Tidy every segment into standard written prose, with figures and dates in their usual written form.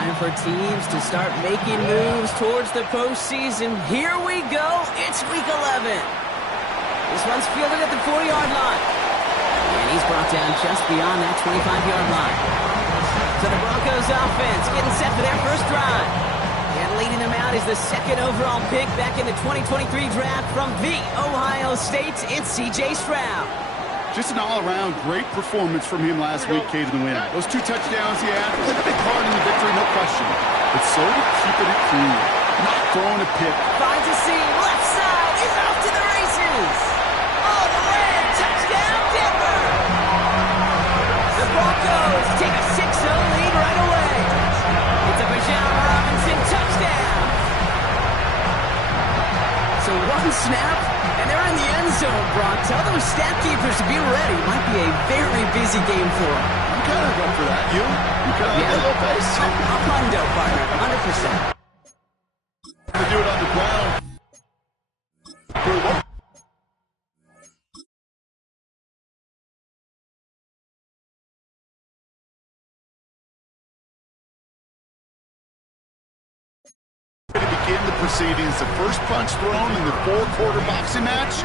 Time for teams to start making moves towards the postseason. Here we go. It's Week 11. This one's fielded at the 4-yard line. And he's brought down just beyond that 25-yard line. So the Broncos offense getting set for their first drive. And leading them out is the second overall pick back in the 2023 draft from the Ohio State. It's C.J. Stroud. Just an all-around great performance from him last week, Kate, in the win. Those 2 touchdowns he had played a big part in the victory, no question. But so did keeping it clean, not throwing a pick. Finds a seam, left side, he's off to the races. Oh, the red, touchdown, Denver. The Broncos take a 6-0 lead right away. It's a Bijan Robinson touchdown. So one snap, and they're in the end zone, Brock. Tell those stat keepers to be ready. Might be a very busy game for them. I'm kind of up for that. You kind of like that little pace? A hundo, partner, 100%. To do it on the ground. Begin the proceedings. The first punch thrown in the 4-quarter boxing match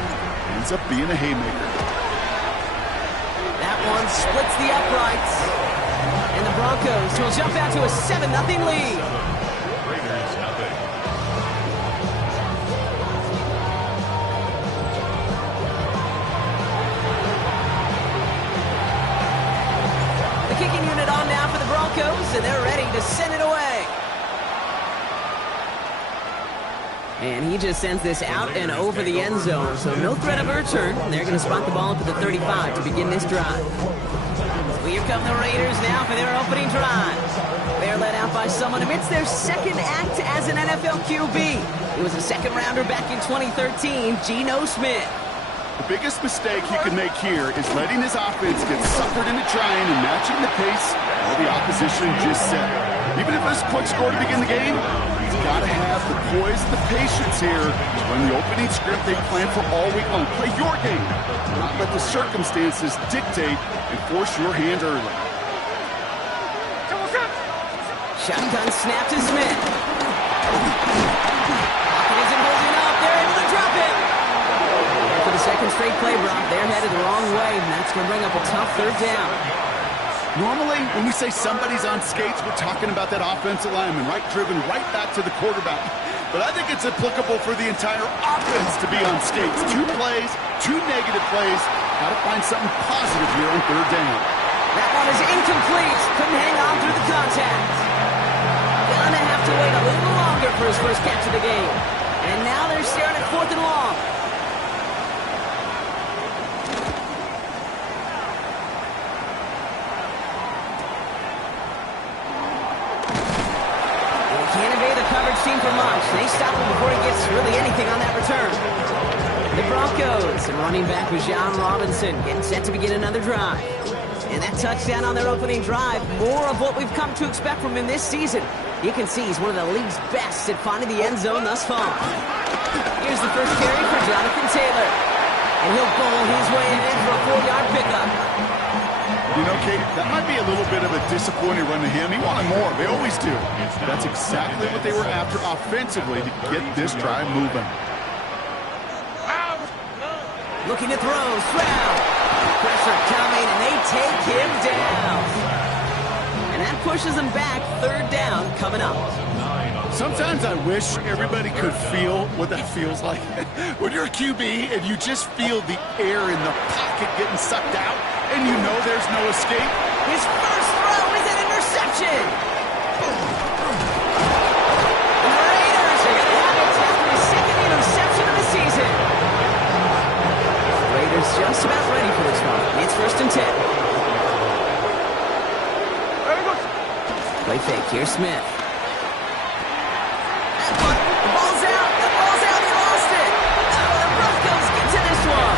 ends up being a haymaker. That one splits the uprights. And the Broncos will jump out to a 7-0 lead. The kicking unit on now for the Broncos, and they're ready to send it away. And he just sends this out and over the end zone, so no threat of a return. They're going to spot the ball up at the 35 to begin this drive. Well, here come the Raiders now for their opening drive. They're led out by someone amidst their second act as an NFL QB. It was a second-rounder back in 2013, Geno Smith. The biggest mistake he could make here is letting his offense get suckered into trying and matching the pace while the opposition just set. Even if it's a quick score to begin the game, he's got to have the poise and the patience here to run the opening script they planned for all week long. Play your game, not let the circumstances dictate and force your hand early. Shotgun snap to Smith. Pocket isn't holding up. They're able to drop it. For the second straight play, Brock, they're headed the wrong way, and that's going to bring up a tough third down. Normally, when we say somebody's on skates, we're talking about that offensive lineman, right? Driven right back to the quarterback. But I think it's applicable for the entire offense to be on skates. 2 plays, 2 negative plays. Got to find something positive here on third down. That one is incomplete. Couldn't hang on through the contact. Gonna have to wait a little longer for his first catch of the game. And now they're staring at 4th and long. Team for much. They stop him before he gets really anything on that return. The Broncos and running back Bijan Robinson getting set to begin another drive. And that touchdown on their opening drive, more of what we've come to expect from him this season. You can see he's one of the league's best at finding the end zone thus far. Here's the first carry for Jonathan Taylor. And he'll bowl his way in for a 4-yard pickup. You know, Kate, that might be a little bit of a disappointing run to him. He wanted more. They always do. That's exactly what they were after offensively to get this drive moving. Looking to throw. Stroud. Pressure coming, and they take him down. And that pushes them back. Third down coming up. Sometimes I wish everybody could feel what that feels like. When you're a QB and you just feel the air in the pocket getting sucked out, and you know there's no escape. His first throw is an interception. And the Raiders are going to have it after his second interception of the season. The Raiders just about ready for this one. It's 1st and 10. Play fake. Here's Smith. The ball's out. The ball's out. He lost it. Oh, the Broncos get to this one.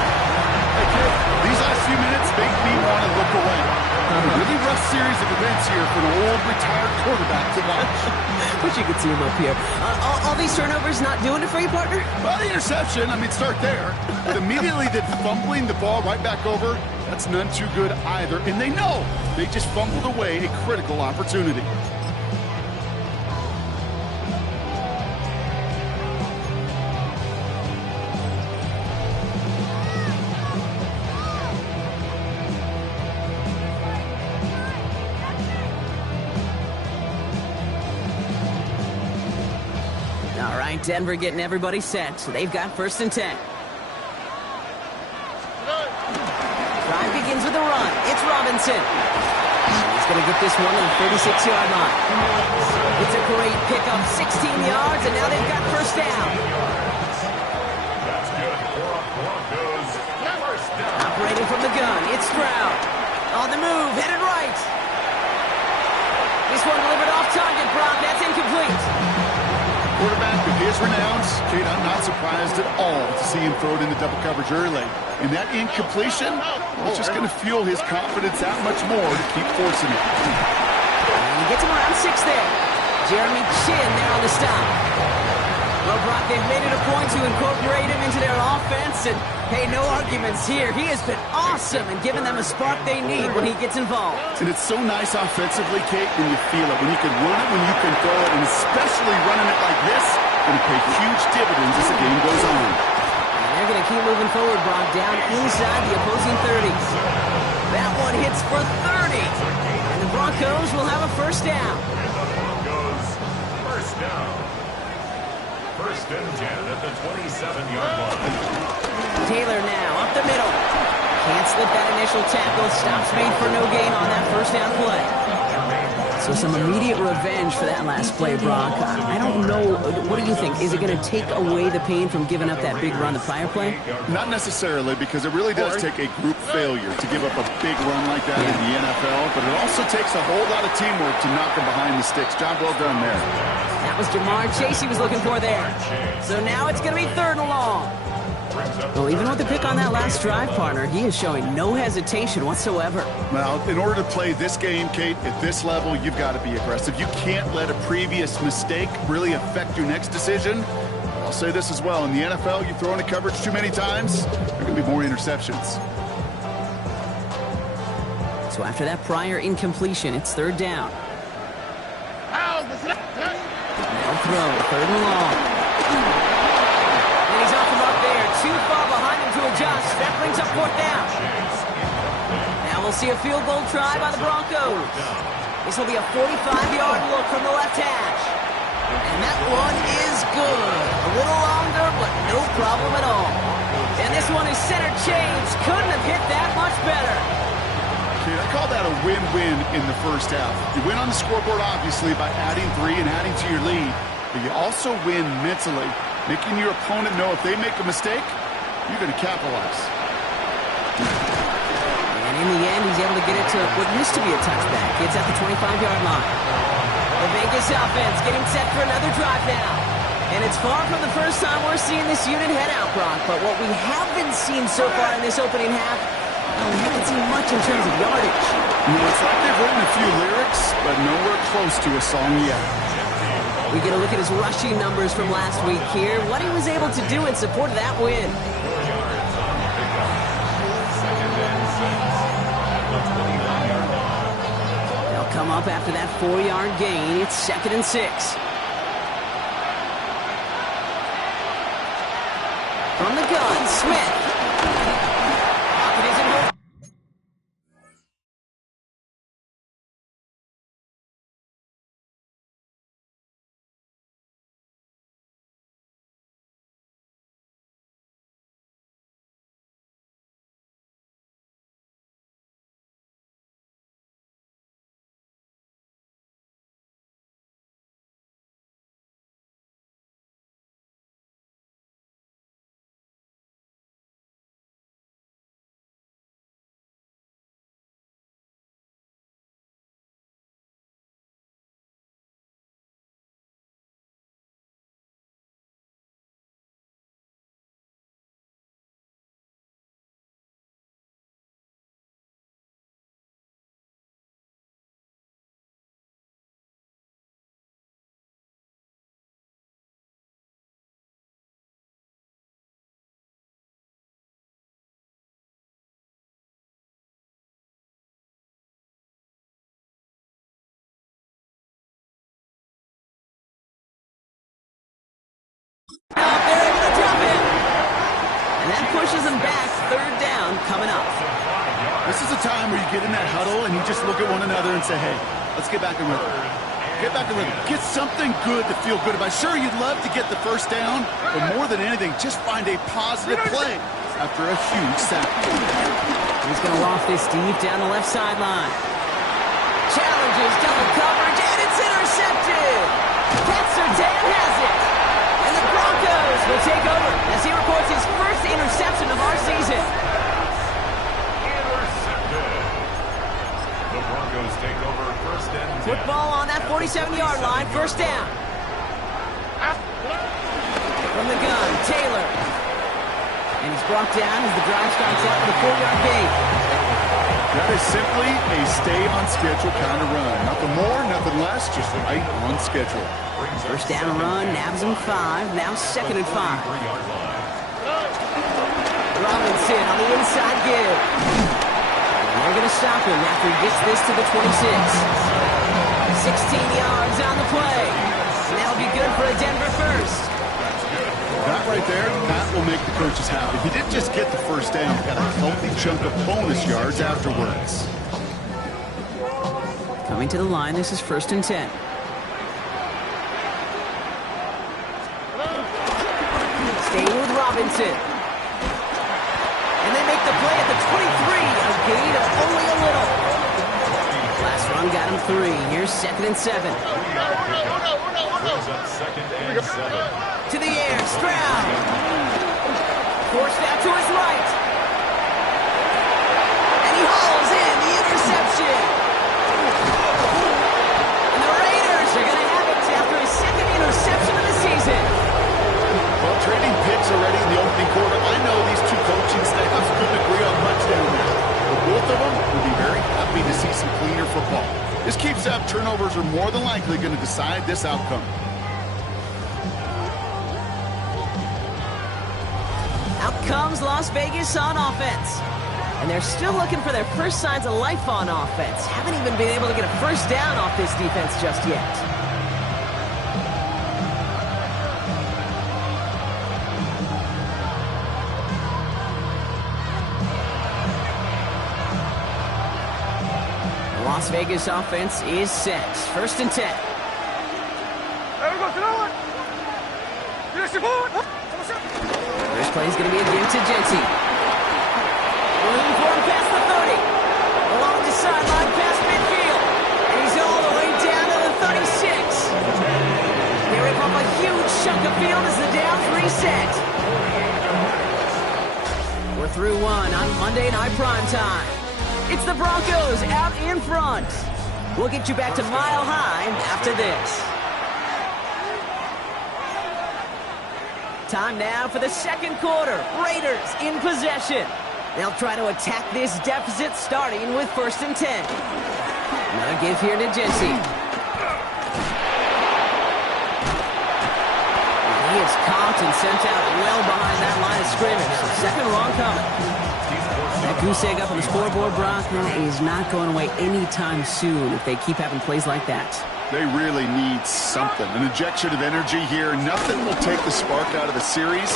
Okay, these last few minutes make me want to look away. A really rough series of events here for an old retired quarterback to watch. Wish you could see him up here. All these turnovers not doing it for you, partner? Well, the interception, I mean, start there. But immediately then fumbling the ball right back over, that's none too good either. And they know they just fumbled away a critical opportunity. right, Denver getting everybody set. So they've got 1st and 10. Drive begins with a run. It's Robinson. He's going to get this one to the 36-yard line. It's a great pickup, 16 yards, and now they've got 1st down. That's good for a Broncos. First down. Operating from the gun, it's Stroud. On the move, headed right. This one delivered off target, Brock. That's incomplete. Quarterback of his renowns, Kate, I'm not surprised at all to see him throw it into double coverage early. And that incompletion, well, it's just going to fuel his confidence that much more to keep forcing it. And he gets him around 6 there. Jeremy Chin there on the stop. Well, Brock, they've made it a point to incorporate him into their offense, and hey, no arguments here. He has been awesome and giving them a spark they need when he gets involved. And it's so nice offensively, Kate, when you feel it, when you can run it, when you can throw it, and especially running it like this, going to pay huge dividends as the game goes on. And they're going to keep moving forward, Brock, down inside the opposing 30s. That one hits for 30, and the Broncos will have a 1st down. Broncos. First down. 1st and 10 at the 27-yard line. Taylor now up the middle. Can't slip that initial tackle. Stops made for no gain on that 1st down play. So some immediate revenge for that last play, Brock. I don't know. What do you think? Is it going to take away the pain from giving up that big run the prior play? Not necessarily, because it really does take a group failure to give up a big run like that in the NFL, but it also takes a whole lot of teamwork to knock them behind the sticks. Job well done there. That was Jamar Chase he was looking for there. So now it's going to be 3rd and long. Well, even with the pick on that last drive, partner, he is showing no hesitation whatsoever. Well, in order to play this game, Kate, at this level, you've got to be aggressive. You can't let a previous mistake really affect your next decision. I'll say this as well. In the NFL, you throw into coverage too many times, there are going to be more interceptions. So after that prior incompletion, it's 3rd down. They'll throw, 3rd and long. And he's off him up there. Too far behind him to adjust. That brings up 4th down. Now we'll see a field goal try by the Broncos. This will be a 45-yard look from the left hash. And that one is good. A little longer, but no problem at all. And this one is center change. Couldn't have hit that much better. I call that a win-win in the 1st half. You win on the scoreboard, obviously, by adding 3 and adding to your lead, but you also win mentally, making your opponent know if they make a mistake, you're going to capitalize. And in the end, he's able to get it to what used to be a touchback. It's at the 25-yard line. The Vegas offense getting set for another drive now. And it's far from the first time we're seeing this unit head out, Brock, but what we have been seeing so far in this opening half, we haven't seen much in terms of yardage. It's like they've written a few lyrics, but nowhere close to a song yet. We get a look at his rushing numbers from last week here, what he was able to do in support of that win. They'll come up after that 4-yard gain. It's 2nd and 6. From the gun, Smith. They're able to drop him. And that pushes them back. 3rd down coming up. This is a time where you get in that huddle and you just look at one another and say, hey, let's get back in rhythm. Get back to rhythm. Get something good to feel good about. Sure, you'd love to get the first down, but more than anything, just find a positive play after a huge sack. He's going to loft this deep down the left sideline. Challenges double coverage, and it's intercepted. Pat Surtain has it. And the Broncos will take over as he records his first interception of our season. Intercepted. The Broncos take over first and 10. Football on that 47-yard line, first down. From the gun, Taylor. And he's brought down as the drive starts out with a 4-yard gain. That is simply a stay-on-schedule kind of run. Nothing more, nothing less, just right on schedule. First down run, nabs him 5, now second and 5. Robinson on the inside give. And they're going to stop him after he gets this to the 26. 16 yards on the play. And that'll be good for a Denver first. That right there, that will make the coaches happy. He didn't just get the first down, he got a healthy chunk of bonus yards afterwards. Coming to the line, this is first and 10. Staying with Robinson. And they make the play at the 23, a gain of only a little. Last run got him 3. Here's second and 7. Brings up second and 7. To the air, Stroud. Forced out to his right. And he hauls in the interception. And the Raiders are going to have it after his second interception of the season. Well, trading picks already in the opening quarter. I know these two coaching staffs couldn't agree on much down there. But both of them will be very happy to see some cleaner football. This keeps up. Turnovers are more than likely going to decide this outcome. Out comes Las Vegas on offense. And they're still looking for their first signs of life on offense. Haven't even been able to get a first down off this defense just yet. The Las Vegas offense is set. First and 10. First play is going to be a give to Jency. Looking for him past the 30. Along the sideline past midfield. And he's all the way down to the 36. They rip off a huge chunk of field as the downs reset. We're through one on Monday Night Primetime. It's the Broncos out in front. We'll get you back to Mile High after this. Time now for the second quarter. Raiders in possession. They'll try to attack this deficit starting with first and 10. Another give here to Jency. He is caught and sent out well behind that line of scrimmage. So second and long coming. That goose egg up on the scoreboard, Brock, is not going away anytime soon if they keep having plays like that. They really need something. An injection of energy here. Nothing will take the spark out of the series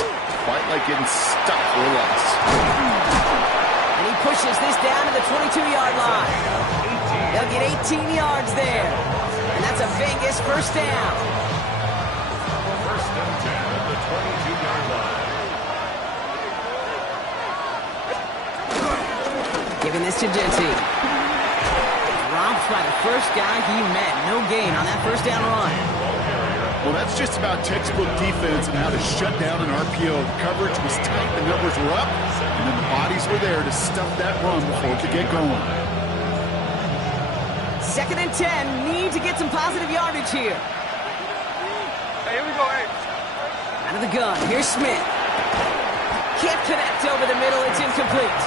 quite like getting stuck for a loss. And he pushes this down to the 22-yard line. They'll get 18 yards there. And that's a Vegas first down. First and 10 at the 22-yard line. Giving this to Jency. Dropped by the first guy he met. No gain on that first down run. Well, that's just about textbook defense and how to shut down an RPO. The coverage was tight, the numbers were up, and then the bodies were there to stuff that run before it could get going. Second and 10. Need to get some positive yardage here. Hey, here we go, hey. Out of the gun. Here's Smith. Can't connect over the middle. It's incomplete.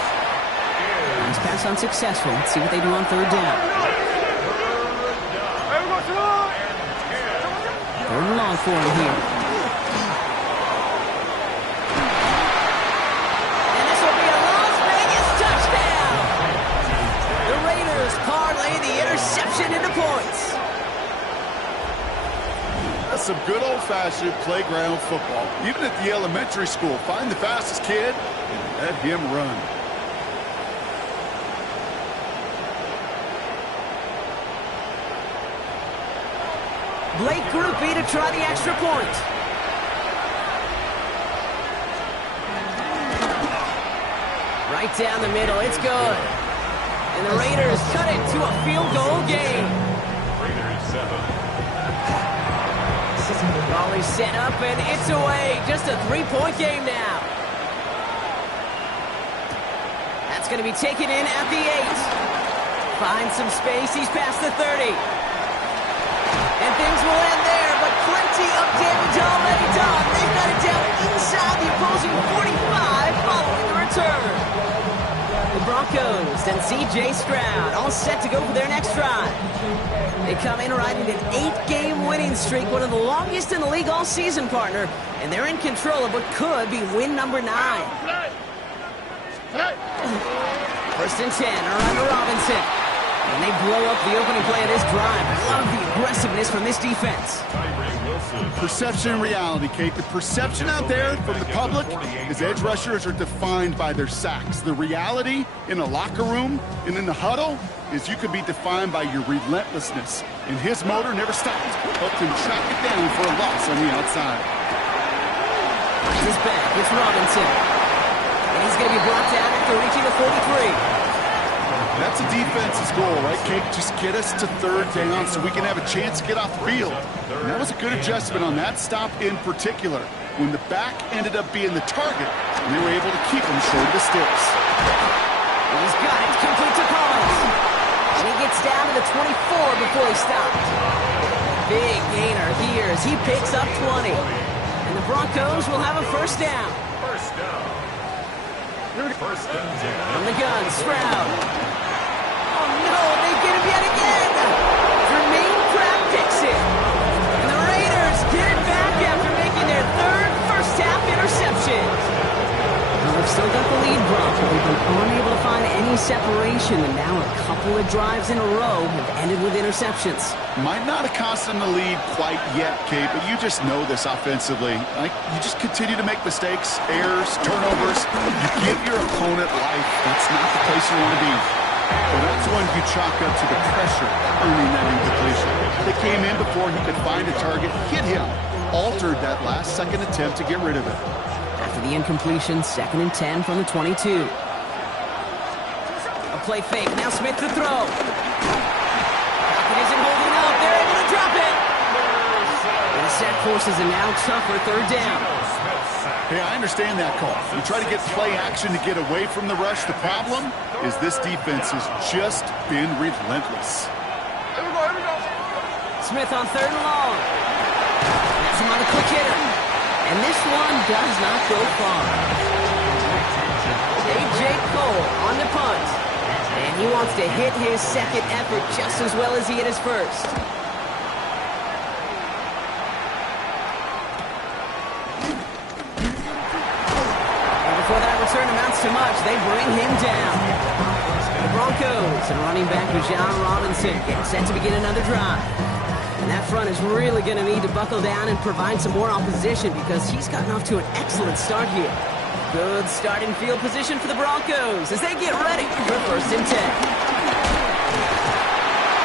Nice pass unsuccessful. Let's see what they do on third down. Third and long for him here. And this will be a Las Vegas touchdown. The Raiders parlay the interception into points. That's some good old-fashioned playground football. Even at the elementary school, find the fastest kid and let him run. Blake Groupie to try the extra point. Right down the middle, it's good. And the Raiders cut it to a field goal game. Raiders 7. Ball is set up and it's away. Just a 3-point game now. That's going to be taken in at the 8. Finds some space. He's past the 30. And things will end there, but plenty of damage already done. They've got it down inside the opposing 45 following the return. The Broncos and C.J. Stroud all set to go for their next drive. They come in riding an 8-game winning streak, one of the longest in the league all season, partner. And they're in control of what could be win number 9. First and 10, around to Robinson. And they blow up the opening play of this drive. I love the aggressiveness from this defense. Perception and reality, Kate. The perception out there from the public is edge rushers are defined by their sacks. The reality in a locker room and in the huddle is you could be defined by your relentlessness. And his motor never stopped. Helped him track it down for a loss on the outside. His back, it's Robinson. And he's going to be blocked out after reaching the 43. That's a defense's goal, right, Kate? Just get us to third down so we can have a chance to get off the field. And that was a good adjustment on that stop in particular, when the back ended up being the target, and they were able to keep him short of the sticks. He's got it, complete to Collins. And he gets down to the 24 before he stopped. Big gainer here as he picks up 20. And the Broncos will have a first down. First down. First and 10. From the gun, Stroud. Oh no, they get him yet again. Jermaine Pratt picks it. And the Raiders get it back after making their third first-half interception. Well, they've still got the lead, Bronco. They've been unable to find any separation, and now a couple of drives in a row have ended with interceptions. Might not have cost them the lead quite yet, Kate, but you just know this offensively. Like, you just continue to make mistakes, errors, turnovers. You give your opponent life. That's not the place you want to be. But that's when you chalk up to the pressure earning that incompletion. They came in before he could find a target, hit him, altered that last-second attempt to get rid of it. After the incompletion, 2nd and 10 from the 22. A play fake. Now Smith to throw. It isn't holding up. They're able to drop it. And the sack forces a now tougher third down. Hey, I understand that call. You try to get play action to get away from the rush. The problem is this defense has just been relentless. Here we go. Smith on 3rd and long. That's him on the quick hitter. And this one does not go far. A.J. Cole on the punt. And he wants to hit his second effort just as well as he hit his first. And before that return amounts to much, they bring him down. The Broncos and running back John Robinson getting set to begin another drive. And that front is really going to need to buckle down and provide some more opposition because he's gotten off to an excellent start here. Good starting field position for the Broncos as they get ready for 1st and 10.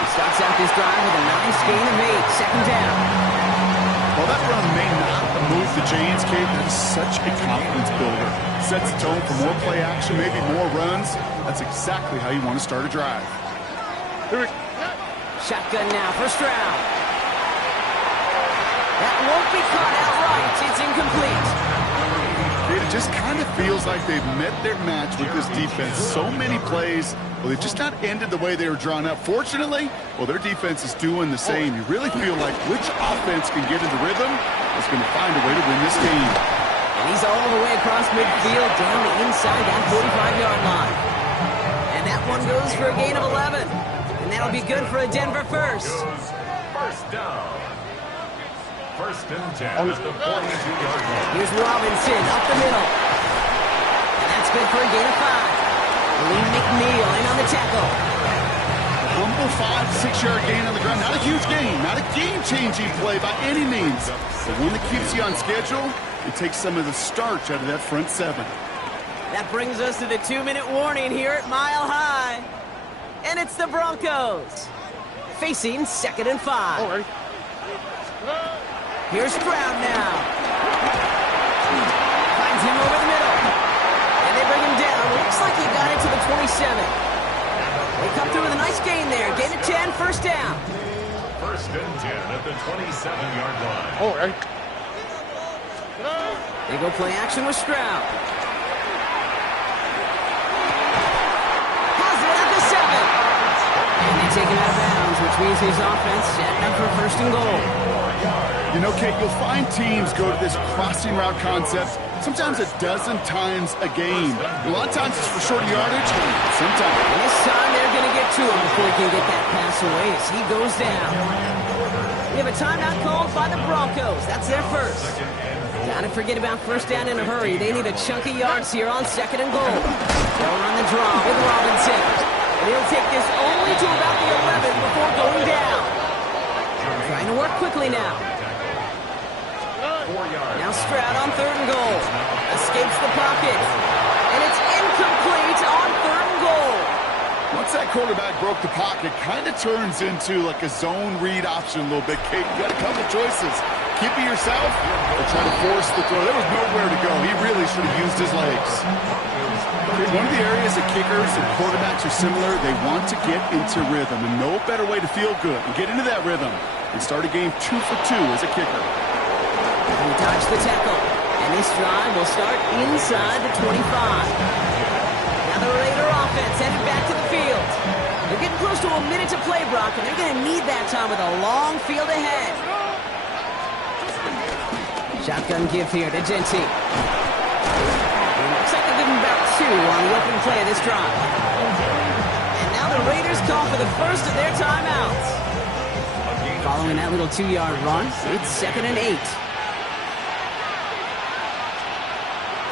He starts out this drive with a nice gain of 8, 2nd down. Well, that run may not have moved the Giants, Kate. That is such a confidence builder. Sets the tone for more play action, maybe more runs. That's exactly how you want to start a drive. Shotgun now for Stroud. That won't be caught outright. It's incomplete. It just kind of feels like they've met their match with this defense. So many plays, well, they've just not ended the way they were drawn up. Fortunately, well, their defense is doing the same. You really feel like which offense can get into rhythm is going to find a way to win this game. And he's all the way across midfield down the inside that 45-yard line. And that one goes for a gain of 11. And that'll be good for a Denver first. First down. 1st and 10 at the 42-yard line. Here's Robinson up the middle. And that's good for a gain of 5. Lee McNeil in on the tackle. A humble 5-6-yard gain on the ground. Not a huge gain. Not a game-changing play by any means. But one that keeps you on schedule and takes some of the starch out of that front 7. That brings us to the 2-minute warning here at Mile High. And it's the Broncos facing 2nd and 5. Here's Stroud now. Finds him over the middle. And they bring him down. Looks like he got it to the 27. They come through with a nice gain there. Gain of 10, first down. First and 10 at the 27-yard line. Oh, right. They go play action with Stroud. Has it at the 7. And they take him out of bounds, which means his offense setting up for first and goal. You know, Kate, you'll find teams go to this crossing route concept sometimes a dozen times a game. A lot of times it's for short yardage, sometimes. And this time they're going to get to him before he can get that pass away as he goes down. We have a timeout called by the Broncos. That's their first. Gotta forget about first down in a hurry. They need a chunk of yards here on second and goal. They'll run the draw with Robinson. And he'll take this only to about the 11 before going down. Trying to work quickly now. Now Stroud on third and goal. Escapes the pocket. And it's incomplete on third and goal. Once that quarterback broke the pocket, kind of turns into like a zone read option a little bit, Kate. You got a couple choices. Keep it yourself or try to force the throw. There was nowhere to go. He really should have used his legs. One of the areas that kickers and quarterbacks are similar, they want to get into rhythm. And no better way to feel good and get into that rhythm and start a game 2 for 2 as a kicker. He dodged the tackle. And this drive will start inside the 25. Now the Raider offense headed back to the field. They're getting close to a minute to play, Brock, and they're going to need that time with a long field ahead. Shotgun give here to Genti. Looks like they'll give him about 2 on the open play of this drive. And now the Raiders call for the first of their timeouts. Following that little 2-yard run, it's 2nd and 8.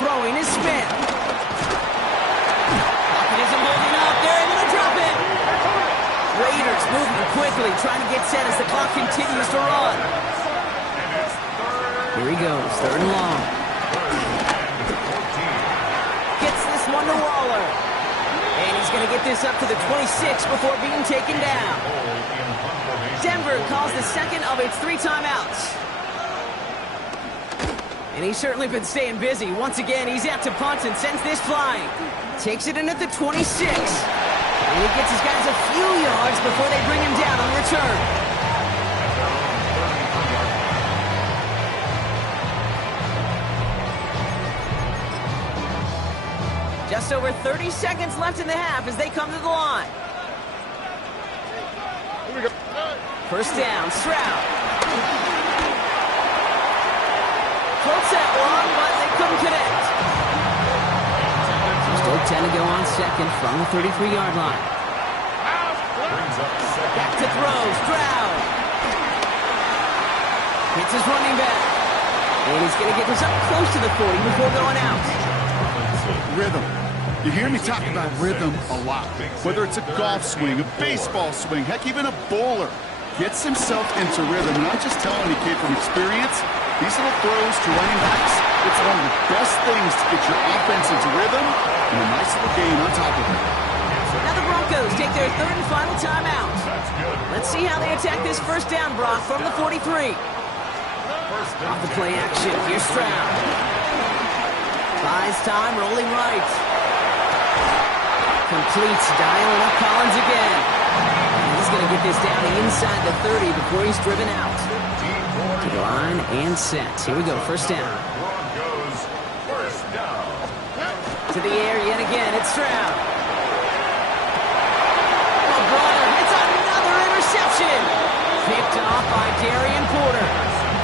Throwing is Smith. Pocket isn't holding up. They're able to drop it. Raiders moving quickly, trying to get set as the clock continues to run. Here he goes, third and long. Gets this one to Waller. And he's going to get this up to the 26 before being taken down. Denver calls the second of its 3 timeouts. And he's certainly been staying busy. Once again, he's out to punt and sends this flying. Takes it in at the 26. And he gets his guys a few yards before they bring him down on return. Just over 30 seconds left in the half as they come to the line. First down, Stroud. Floats that one, but they couldn't connect. Still 10 to go on second from the 33-yard line. Back to throw, Stroud. Hits his running back. And he's going to get this up close to the 40 before going out. Rhythm. You hear me talk about rhythm a lot. Whether it's a golf swing, a baseball swing, heck, even a bowler gets himself into rhythm. And I'm just telling you, kid, from experience, these little throws to running backs, it's one of the best things to get your offense into rhythm and a nice little gain on top of it. Now the Broncos take their third and final timeout. Let's see how they attack this first down, Brock, from the 43. Off the play action, here's Stroud. Buys time, rolling right. Completes, dialing up Collins again. And he's going to get this down inside the 30 before he's driven out. To the line and set. Here we go, first down. To the air yet again, it's Stroud. Oh, brother, it's another interception. Picked off by Darian Porter.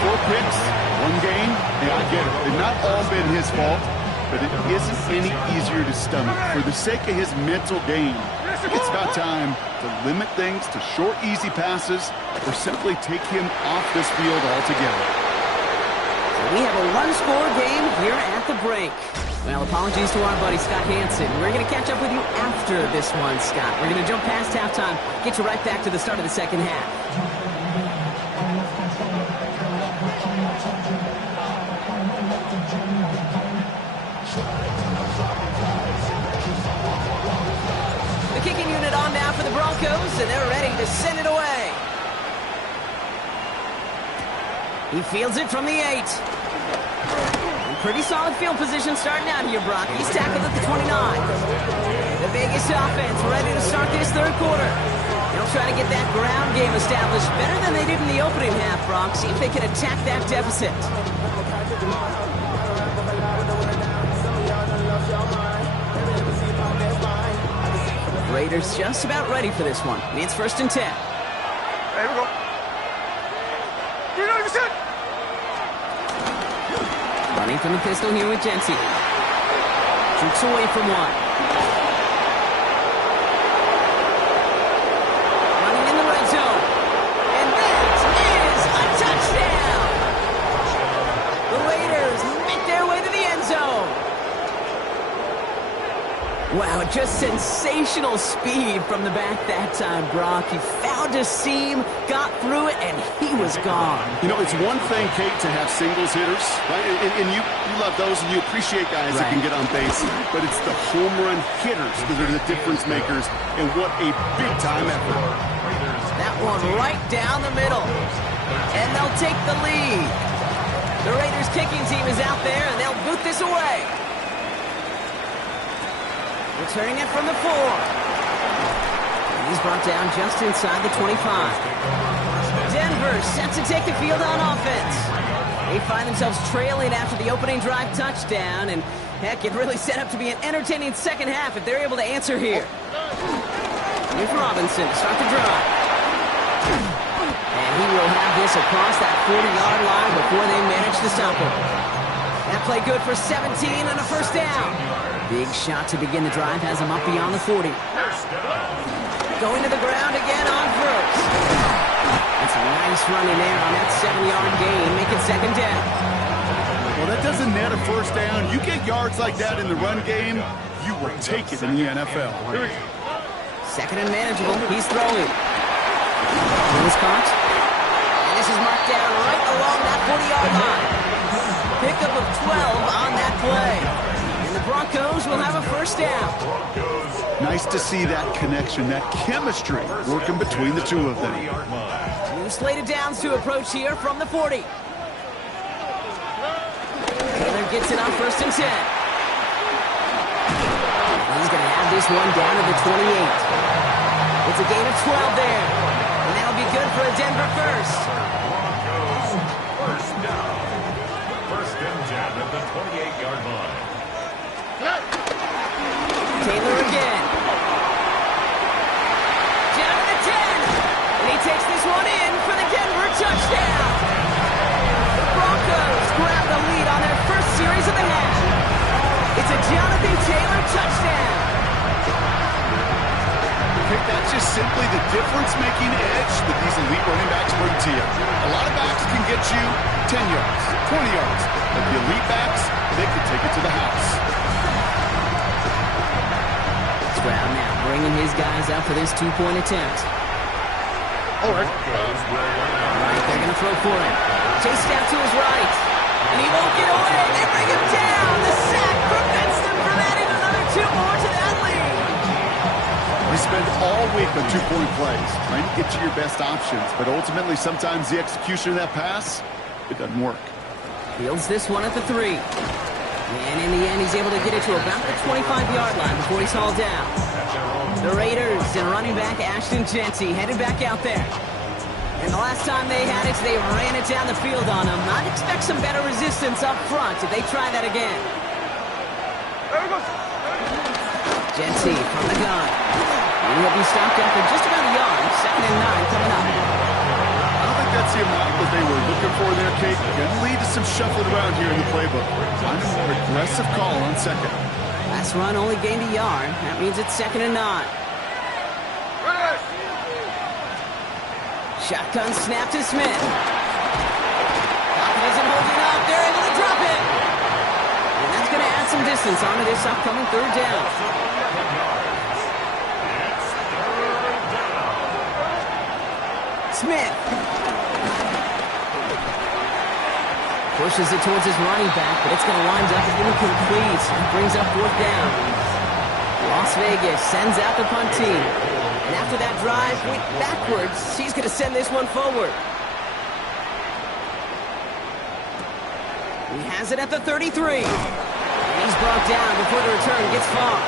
4 picks, 1 game. Yeah, I get it. They've not all been his fault, but it isn't any easier to stomach. For the sake of his mental game, it's about time to limit things to short, easy passes or simply take him off this field altogether. So we have a 1-score game here at the break. Well, apologies to our buddy Scott Hansen. We're going to catch up with you after this one, Scott. We're going to jump past halftime, get you right back to the start of the second half. Kicking unit on now for the Broncos, and they're ready to send it away. He fields it from the 8. Pretty solid field position starting out here, Brock. He's tackled at the 29. The Vegas offense ready to start this third quarter. They'll try to get that ground game established better than they did in the opening half, Brock. See if they can attack that deficit. Raiders just about ready for this one. It's 1st and 10. There we go. You're not even set. Running from the pistol here with Jency. Shoots away from one. Running in the red zone. And that is a touchdown! The Raiders make their way to the end zone. Wow, just sensational speed from the back that time, Brock. He found a seam, got through it, and he was gone. You know, it's one thing, Kate, to have singles hitters, right? And you love those, and you appreciate guys that can get on base. But it's the home run hitters that are the difference makers, and what a big-time effort. That one right down the middle. And they'll take the lead. The Raiders kicking team is out there, and they'll boot this away. Returning it from the 4. And he's brought down just inside the 25. Denver set to take the field on offense. They find themselves trailing after the opening drive touchdown, and heck, it really set up to be an entertaining second half if they're able to answer here. Here's Robinson to start the drive. And he will have this across that 40-yard line before they manage to stop him. That play good for 17 and a first down. Big shot to begin the drive has him up beyond the 40. Going to the ground again on first. It's a nice run in there on that 7-yard gain, making second down. Well, that doesn't net a first down. You get yards like that in the run game, you will take it in the NFL. Second and manageable. He's throwing. He's caught. And this is marked down right along that 40-yard line. Pickup of 12 on that play. The Broncos will have a first down. Nice to see that connection, that chemistry working between the two of them. Two slated downs to approach here from the 40. Taylor gets it on 1st and 10. He's going to have this one down to the 28. It's a gain of 12 there. And that'll be good for a Denver first. Broncos first down. 1st and 10 at the 28-yard line. Taylor again. Down to the 10. And he takes this one in for the Denver touchdown. The Broncos grab the lead on their first series of the half. It's a Jonathan Taylor touchdown. That's just simply the difference-making edge that these elite running backs bring to you. A lot of backs can get you 10 yards, 20 yards. But the elite backs, they can take it to the house. Stroud now bringing his guys up for this two-point attempt. All right. Right, they're going to throw for him. Chased out to his right. And he won't get away. They bring him down. The sack prevents them from adding another 2 more to that lead. We spend all week on two-point plays, trying to get you your best options. But ultimately, sometimes the execution of that pass, it doesn't work. Fields this one at the 3. And in the end, he's able to get it to about the 25-yard line before he's hauled down. The Raiders and running back Ashton Jency headed back out there. And the last time they had it, they ran it down the field on him. I'd expect some better resistance up front if they try that again. There we go. Jency from the gun. And he'll be stopped after just about a yard. 2nd and 9 coming up. I don't think that's the amount that they were looking for there, Kate. Going to lead to some shuffling around here in the playbook. Find a more aggressive call on 2nd. Last run only gained a yard. That means it's 2nd and 9. Shotgun snap to Smith. Clock isn't holding up. They're able to drop it. And that's going to add some distance onto this upcoming 3rd down. Smith pushes it towards his running back, but it's going to wind up incomplete. Brings up 4th down. Las Vegas sends out the punt team. And after that drive went backwards, she's going to send this one forward. He has it at the 33. And he's brought down before the return gets far.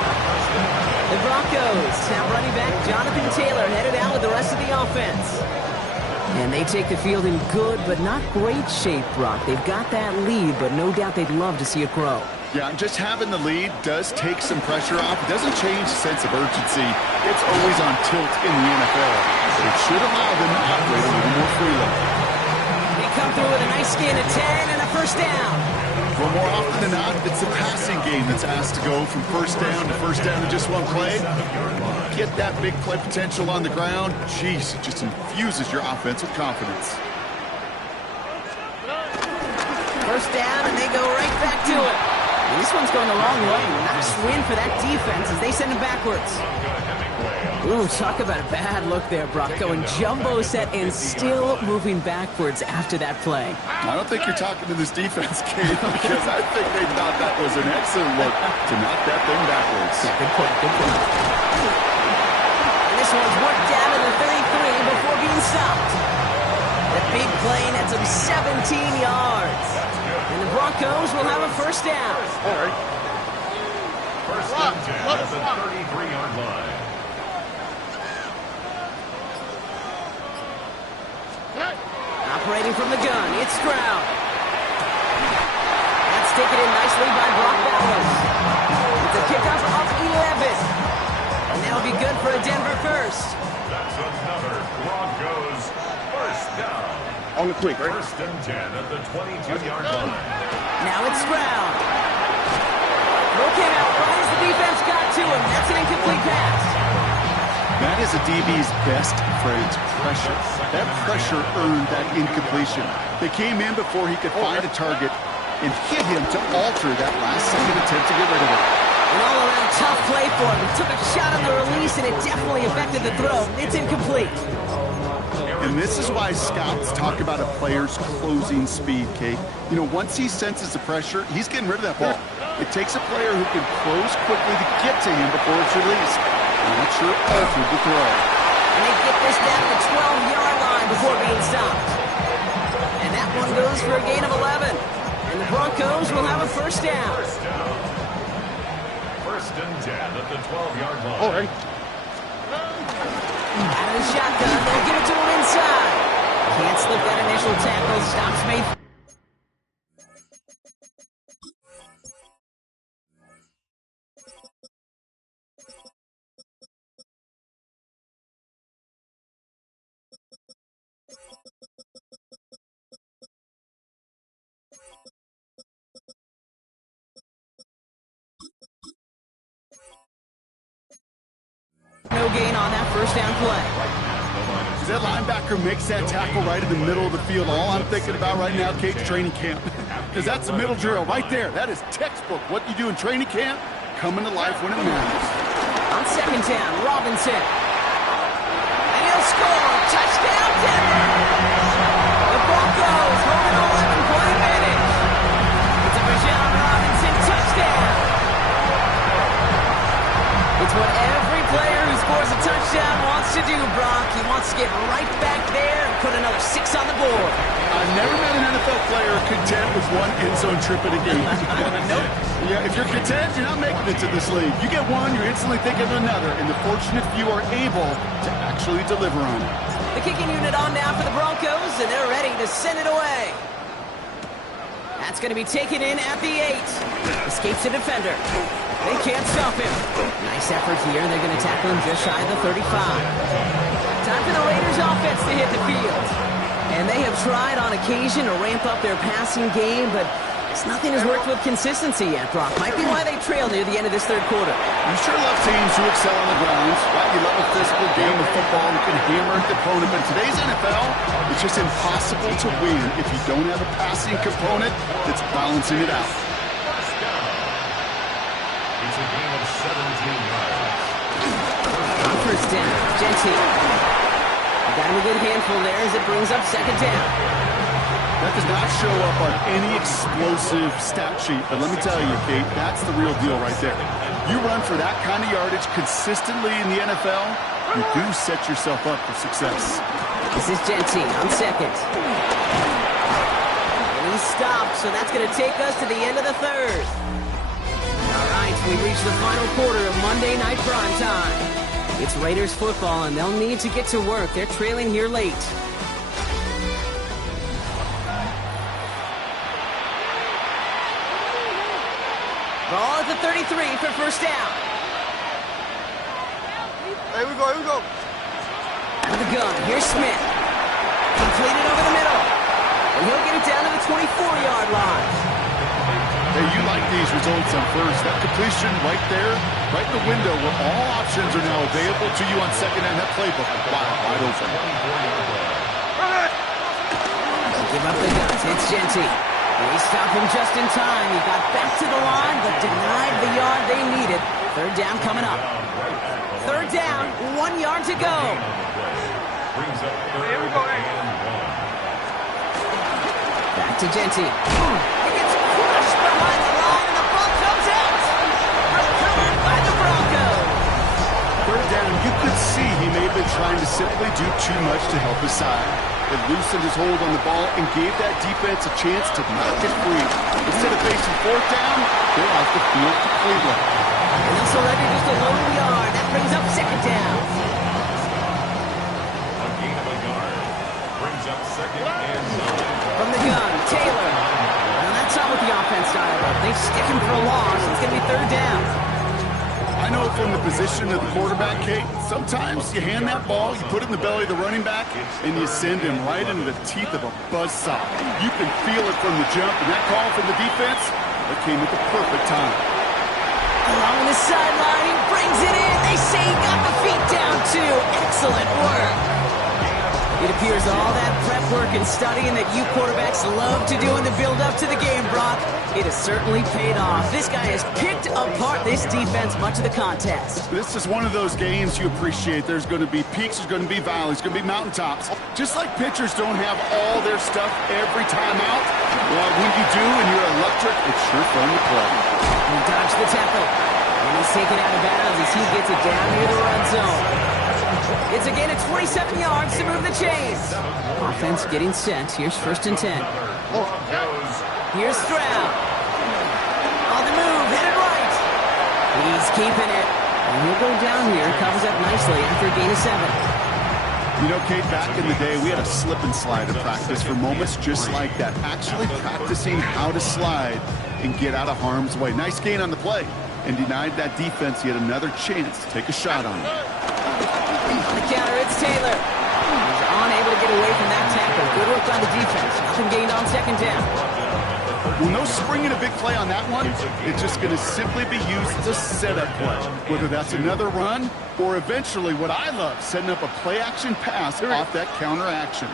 The Broncos have running back Jonathan Taylor headed out with the rest of the offense. And they take the field in good but not great shape, Brock. They've got that lead, but no doubt they'd love to see it grow. Yeah, just having the lead does take some pressure off. It doesn't change the sense of urgency. It's always on tilt in the NFL. It should allow them to operate a little more freely. They come through with a nice gain of 10 and a first down. Well, more often than not, it's the passing game that's asked to go from first down in just one play. Get that big play potential on the ground. Jeez, it just infuses your offense with confidence. First down, and they go right back to it. And this one's going the wrong way. Nice win for that defense as they send it backwards. Ooh, talk about a bad look there, Brock. Going jumbo set and still moving backwards after that play. I don't think you're talking to this defense, Kate, because I think they thought that was an excellent look to knock that thing backwards. Yeah, good point, good point. And this one's worked down to the 33 before being stopped. The big play nets him 17 yards. And the Broncos will have a first down. All right. First and 10 at the 33-yard line. Operating from the gun, it's Stroud. That's taken in nicely by Brock Bowers. It's a kickoff of 11. And that'll be good for a Denver first. That's another Broncos first down. On the quick, right? First and 10 at the 22-yard line. Now it's Stroud. Throw came out right as the defense got to him. That's an incomplete pass. That is a DB's best friend, pressure. That pressure earned that incompletion. They came in before he could find a target and hit him to alter that last-second attempt to get rid of it. An all-around tough play for him. He took a shot on the release, and it definitely affected the throw. It's incomplete. And this is why scouts talk about a player's closing speed, Kate. You know, once he senses the pressure, he's getting rid of that ball. It takes a player who can close quickly to get to him before it's released. And that sure altered the throw. And they get this down to the 12-yard line before being stopped. And that one goes for a gain of 11. And the Broncos will have a first down. First down. First and 10 at the 12-yard line. All right. Out of the shotgun, they'll give it to him inside. Can't slip that initial tackle. Stops made. No gain on that first down play. That linebacker makes that tackle right in the middle of the field. All I'm thinking about right now, Kate's training camp. Because that's the middle drill right there. That is textbook. What you do in training camp, coming to life when it matters. On second down, Robinson. And he'll score. Touchdown, Denver. The Broncos hold an 11-point advantage. It's a Bijan Robinson touchdown. It's what every player who scores a touchdown wants to do, Brock. He wants to get right back there and put another 6 on the board. I've never met an NFL player content with one end zone trip in a game. Nope. Yeah, if you're content, you're not making it to this league. You get one, you're instantly thinking of another, and the fortunate few are able to actually deliver on it. The kicking unit on now for the Broncos, and they're ready to send it away. That's going to be taken in at the 8. Escapes the defender. They can't stop him. Nice effort here. They're going to tackle him just shy of the 35. Time for the Raiders offense to hit the field. And they have tried on occasion to ramp up their passing game, but nothing has worked with consistency yet, Brock. Might be why they trail near the end of this third quarter. You sure love teams who excel on the ground, right? You love a physical game of football. You can hammer at the opponent, but in today's NFL, it's just impossible to win if you don't have a passing component that's balancing it out. It's a game of 17 yards. On first down, Gentile. Got him a good handful there as it brings up second down. That does not show up on any explosive stat sheet, but let me tell you, Kate, that's the real deal right there. You run for that kind of yardage consistently in the NFL, you do set yourself up for success. This is Gentile on second. And he's stopped so that's going to take us to the end of the third. All right, we've reached the final quarter of Monday Night Primetime. It's Raiders football, and they'll need to get to work. They're trailing here late. Ball at the 33 for first down. Here we go, here we go. Out of the gun, here's Smith. Completed over the middle. And he'll get it down to the 24-yard line. Hey, you like these results on first. That completion right there, right in the window where all options are now available to you on second and that playbook. Wide open. They'll give up the guns. It's Genty. They stop him just in time. He got back to the line, but denied the yard they needed. Third down coming up. Third down, 1 yard to go. Here we go, Back to Genty. He gets crushed behind the line, and the ball comes out. Recovered by the Broncos. Third down, you could see he may have been trying to simply do too much to help his side. It loosened his hold on the ball and gave that defense a chance to knock it free. Instead of facing fourth down, they're off the field to Cleveland. And they'll surrender just a low yard. That brings up second down. A gain of a yard brings up second and 9. From the gun, Taylor. Now that's not what the offense style of. They stick him for a loss. It's going to be third down. I know from the position of the quarterback, Kate, sometimes you hand that ball, you put it in the belly of the running back, and you send him right into the teeth of a buzzsaw. You can feel it from the jump, and that call from the defense, that came at the perfect time. Along the sideline, he brings it in. They say he got the feet down, too. Excellent work. It appears all that prep work and studying that you quarterbacks love to do in the build-up to the game, Brock, it has certainly paid off. This guy has picked apart this defense much of the contest. This is one of those games you appreciate. There's going to be peaks, there's going to be valleys, there's going to be mountaintops. Just like pitchers don't have all their stuff every time out, well, when you do and you're electric, it's sure fun to play. He dodged the tackle, and he's taken out of bounds as he gets it down near the red zone. It's a gain of 27 yards to move the chains. Offense getting set. Here's first and 10. Here's Stroud. On the move, headed right. He's keeping it. And he'll go down here. Covers up nicely after a gain of 7. You know, Kate, back in the day, we had a slip and slide in practice for moments just like that. Actually practicing how to slide and get out of harm's way. Nice gain on the play. And denied that defense yet another chance to take a shot on it. On the counter, it's Taylor. He's unable to get away from that tackle. Good work by the defense. Nothing gained on second down. Well, no springing a big play on that one. It's just going to simply be used as a setup play. Whether that's another run or eventually what I love, setting up a play-action pass off that counter action.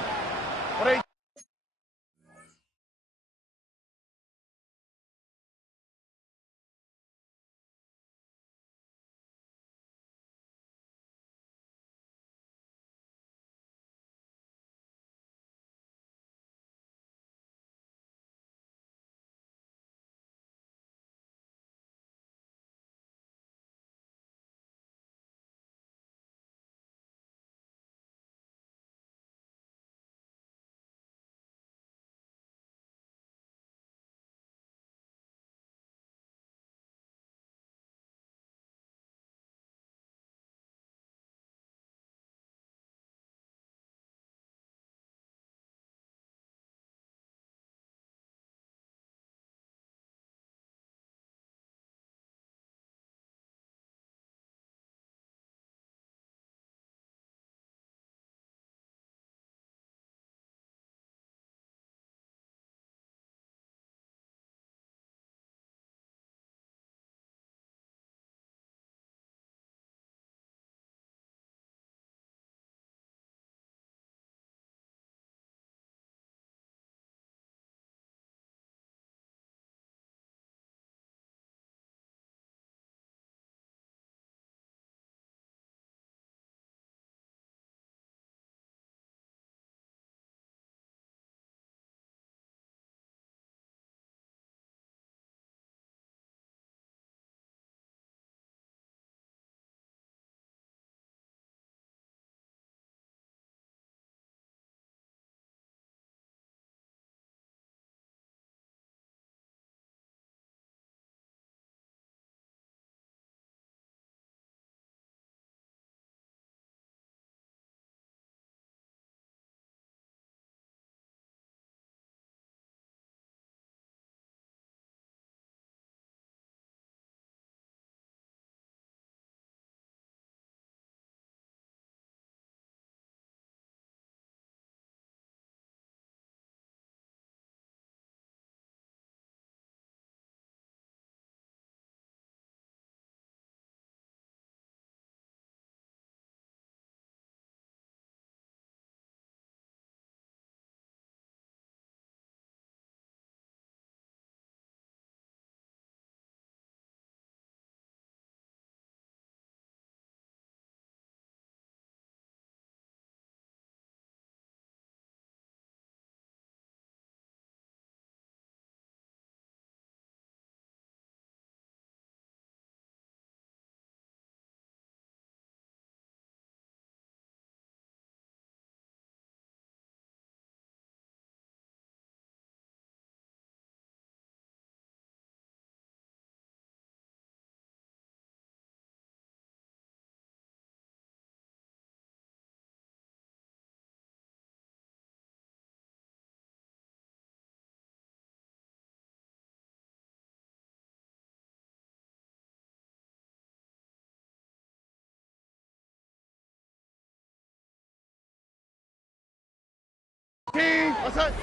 Third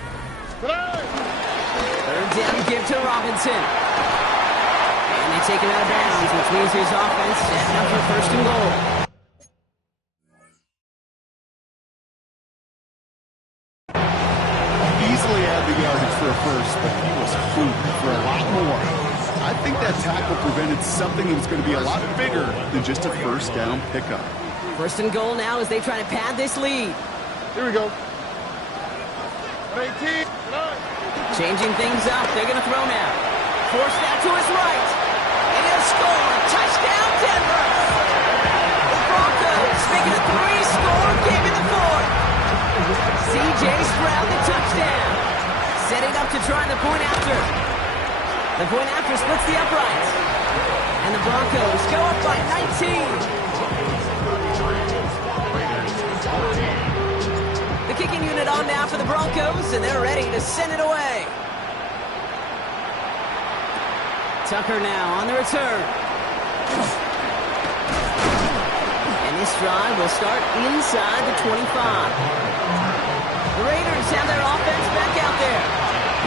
down give to Robinson. And they take him out of bounds, which means his offense setting up for first and goal. Easily had the yardage for a first, but he was hungry for a lot more. I think that tackle prevented something that was going to be a lot bigger than just a first down pickup. First and goal now as they try to pad this lead. Here we go. 18. Changing things up. They're going to throw now. Force that to his right. And he'll score. Touchdown, Denver. The Broncos making a 3-score game in the fourth. C.J. Stroud the touchdown. Setting up to try the point after. The point after splits the uprights. And the Broncos go up by 19. The kicking unit on now for the Broncos, and they're ready to send it away. Tucker now on the return. And this drive will start inside the 25. The Raiders have their offense back out there.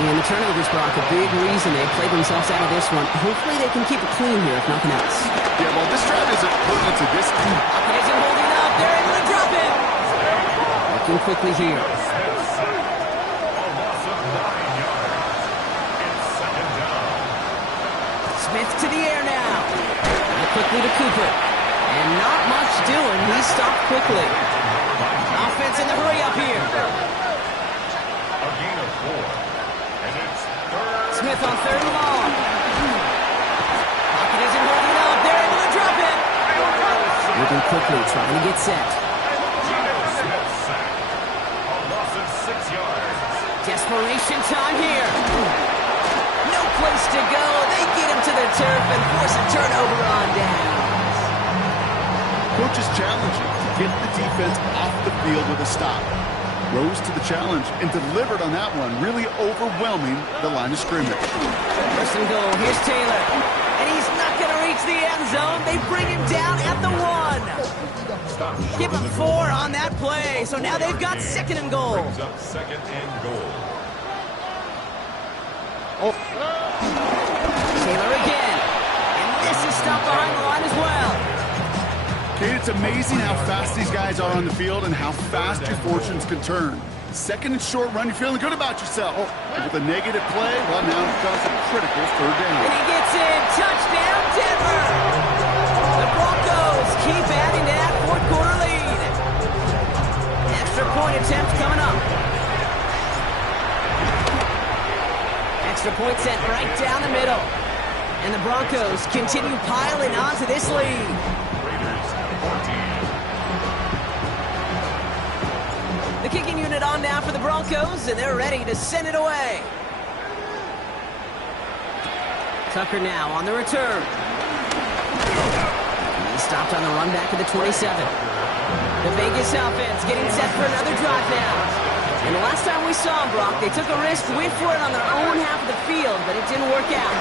And the turnovers, Brock, a big reason they played themselves out of this one. Hopefully they can keep it clean here, if nothing else. Yeah, well, this drive isn't pertinent to this team. It isn't holding up. They're able to drop it. Looking quickly here. Smith to the air now. And quickly to Cooper. And not much doing. He stopped quickly. Offense in the hurry up here. A gain of 4. And it's third. Smith on third and long. Pocket isn't holding up. They're able to drop it. Looking quickly, trying to get set. Desperation time here. No place to go. They get him to the turf and force a turnover on downs. Coach is challenging to get the defense off the field with a stop. Rose to the challenge and delivered on that one, really overwhelming the line of scrimmage. First and goal. Here's Taylor. And he's not going to reach the end zone. They bring him down at the 1. Give him 4 on that play. So now they've got second and goal. Brings up second and goal. Taylor again. And this is stopped behind the line as well. Kate, it's amazing how fast these guys are on the field and how fast your fortunes can turn. Second and short run, you're feeling good about yourself. And with a negative play, well, now it becomes a critical third down. And he gets in. Touchdown, Denver. The Broncos keep adding to that fourth-quarter lead. Extra point attempt coming up. Extra point sent right down the middle. And the Broncos continue piling on to this lead. Raiders 14. The kicking unit on now for the Broncos, and they're ready to send it away. Tucker now on the return. He stopped on the run back at the 27. The Vegas offense getting set for another drive now. And the last time we saw them, Brock, they took a risk, went for it on their own half of the field, but it didn't work out.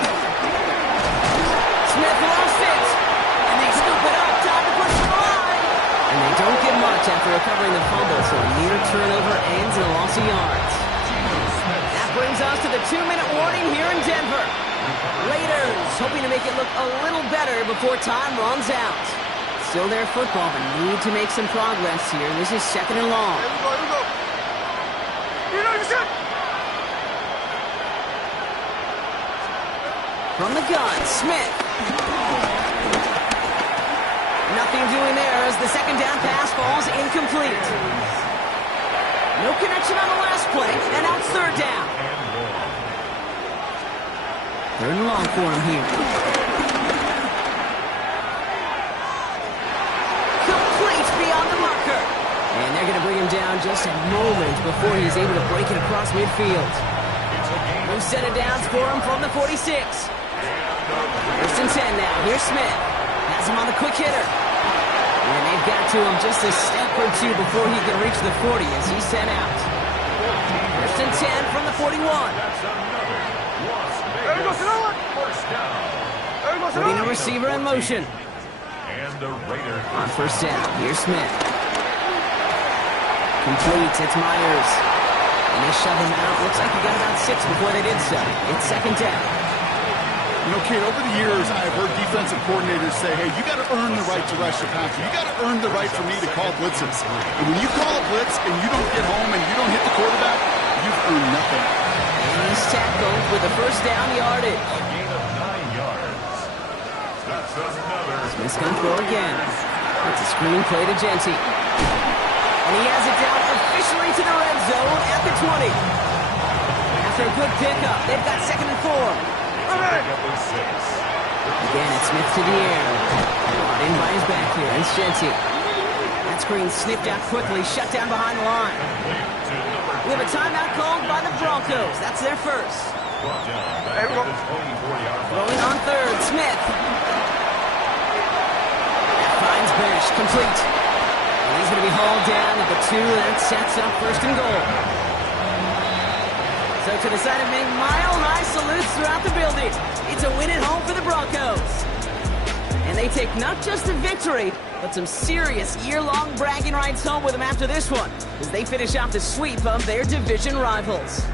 Smith lost it. And they scoop it up. Time to push the line. And they don't get much after recovering the fumble, so a near turnover ends in a loss of yards. That brings us to the 2-minute warning here in Denver. Raiders hoping to make it look a little better before time runs out. Still their football, but need to make some progress here. This is second and long. Here we go. Here we go. You know your shit. From the gun, Smith. Nothing doing there as the second down pass falls incomplete. No connection on the last play, and now it's third down. Third and long for him here. Complete beyond the marker. And they're going to bring him down just a moment before he's able to break it across midfield. New set of downs for him from the 46. First and 10 now. Here's Smith. Has him on the quick hitter. And they've got to him just a step or two before he can reach the 40 as he's sent out. First and 10 from the 41. There we go, Sonoma. First down. There we go, Putting a Sonoma. receiver in motion. And the Raiders. On first down, here's Smith. Complete, it's Myers. And they shove him out. Looks like he got about 6 before they did so. It's second down. You know, Kate, over the years, I've heard defensive coordinators say, hey, you got to earn the right to rush your passer. You got to earn the right for me to call blitzes. And when you call a blitz and you don't get home and you don't hit the quarterback, you've earned nothing. And he's tackled with a first down yardage. A gain of 9 yards. That's another. Smith's going to throw again. It's a screen play to Genty. And he has it down officially to the red zone at the 20. After a good pickup, they've got 2nd and 4. Again, it's Smith to the air. In by his back here, it's Genty. That screen snipped out quickly, shut down behind the line. We have a timeout called by the Broncos. That's their first. There we go. Rolling on 3rd, Smith. That finds Bish, complete. And he's going to be hauled down at the 2. That sets up 1st and goal. So to the side of me, mile high salutes throughout the building. It's a win at home for the Broncos. And they take not just a victory, but some serious year-long bragging rights home with them after this one, as they finish off the sweep of their division rivals.